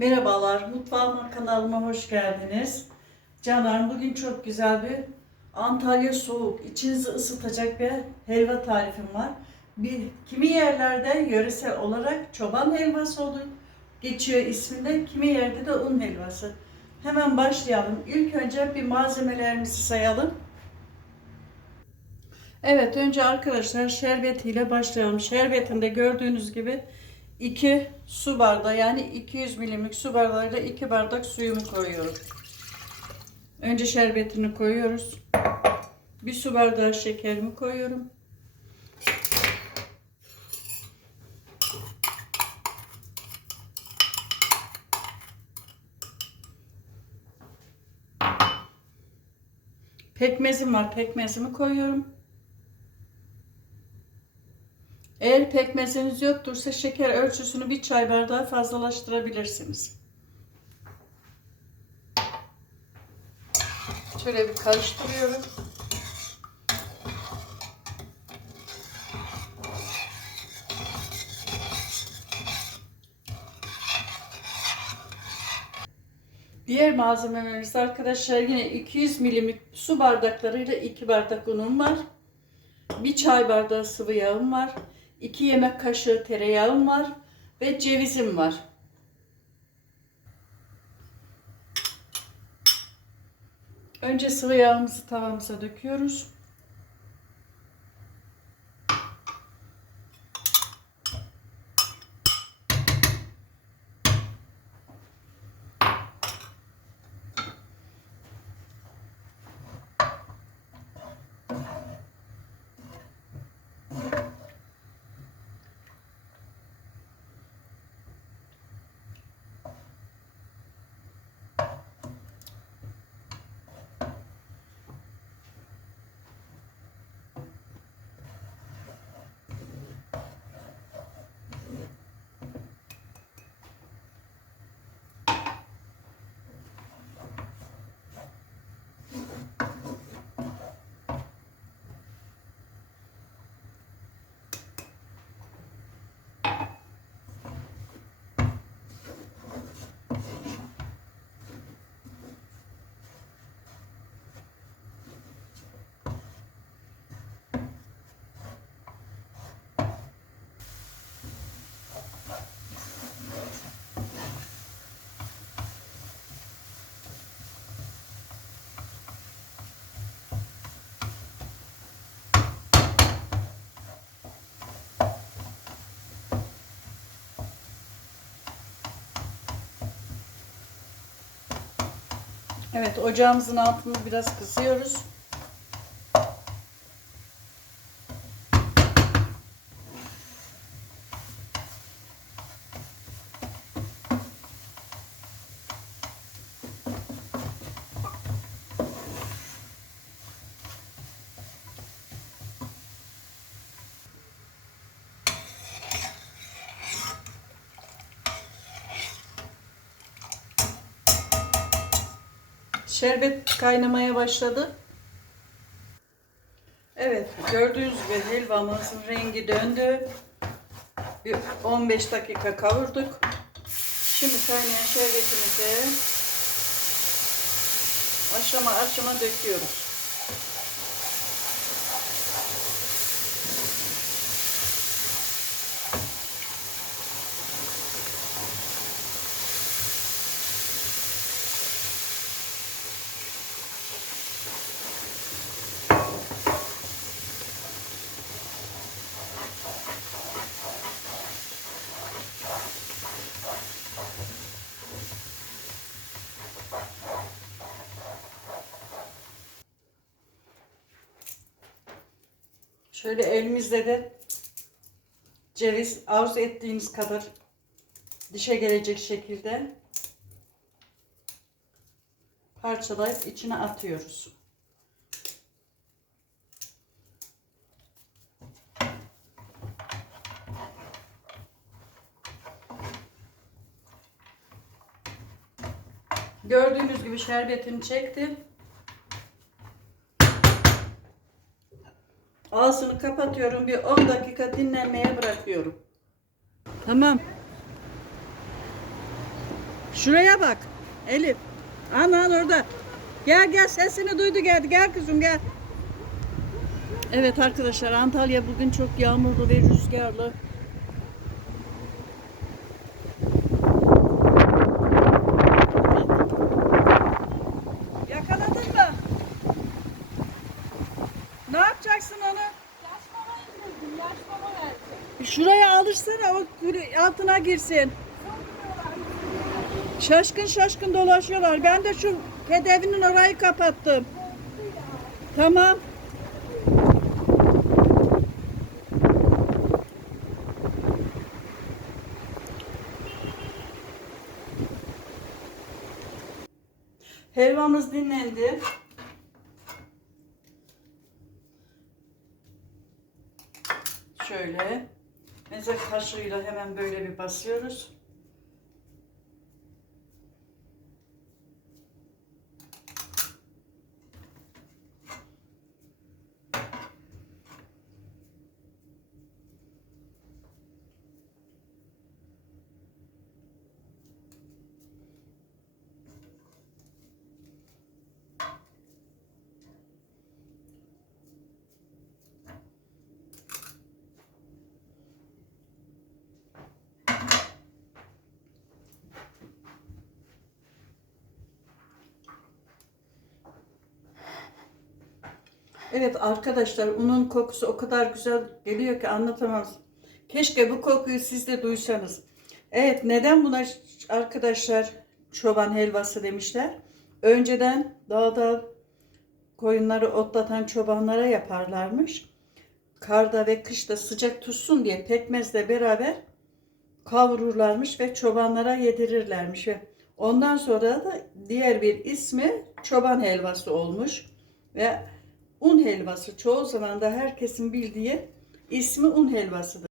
Merhabalar, mutfağıma kanalıma hoş geldiniz. Canlarım bugün çok güzel bir Antalya soğuk, içinizi ısıtacak bir helva tarifim var. Bir, kimi yerlerde yöresel olarak çoban helvası olur, geçiyor isminde, kimi yerde de un helvası. Hemen başlayalım. İlk önce bir malzemelerimizi sayalım. Evet, önce arkadaşlar şerbetiyle başlayalım. Şerbetinde gördüğünüz gibi 2 su bardağı yani 200 milimlik su bardağıyla 2 bardak suyumu koyuyorum. Önce şerbetini koyuyoruz. Bir su bardağı şekerimi koyuyorum. Pekmezim var. Pekmezimi koyuyorum. Eğer pekmeziniz yoktursa şeker ölçüsünü bir çay bardağı fazlalaştırabilirsiniz. Şöyle bir karıştırıyorum. Diğer malzemelerimiz arkadaşlar yine 200 milimlik su bardaklarıyla 2 bardak unum var. Bir çay bardağı sıvı yağım var. 2 yemek kaşığı tereyağım var ve cevizim var. Önce sıvı yağımızı tavamıza döküyoruz. Evet ocağımızın altını biraz kısıyoruz. Şerbet kaynamaya başladı. Evet, gördüğünüz gibi helvamızın rengi döndü. Bir 15 dakika kavurduk. Şimdi kaynayan şerbetimizi aşama aşama döküyoruz. Şöyle elimizde de ceviz arzu ettiğiniz kadar dişe gelecek şekilde parçalayıp içine atıyoruz. Gördüğünüz gibi şerbetini çekti. Ağzını kapatıyorum. Bir 10 dakika dinlenmeye bırakıyorum. Tamam. Şuraya bak. Elif. Anan orada. Gel gel sesini duydu geldi. Gel kızım gel. Evet arkadaşlar Antalya bugün çok yağmurlu ve rüzgarlı. Şuraya alırsana o altına girsin. Şaşkın şaşkın dolaşıyorlar. Ben de şu kedi evinin orayı kapattım. Tamam. Helvamız dinlendi. Şöyle meze kaşığıyla hemen böyle bir basıyoruz. Evet arkadaşlar unun kokusu o kadar güzel geliyor ki anlatamam. Keşke bu kokuyu siz de duysanız. Evet neden buna arkadaşlar çoban helvası demişler? Önceden dağda koyunları otlatan çobanlara yaparlarmış. Karda ve kışta sıcak tutsun diye pekmezle beraber kavururlarmış ve çobanlara yedirirlermiş ve ondan sonra da diğer bir ismi çoban helvası olmuş ve un helvası çoğu zaman da herkesin bildiği ismi un helvasıdır.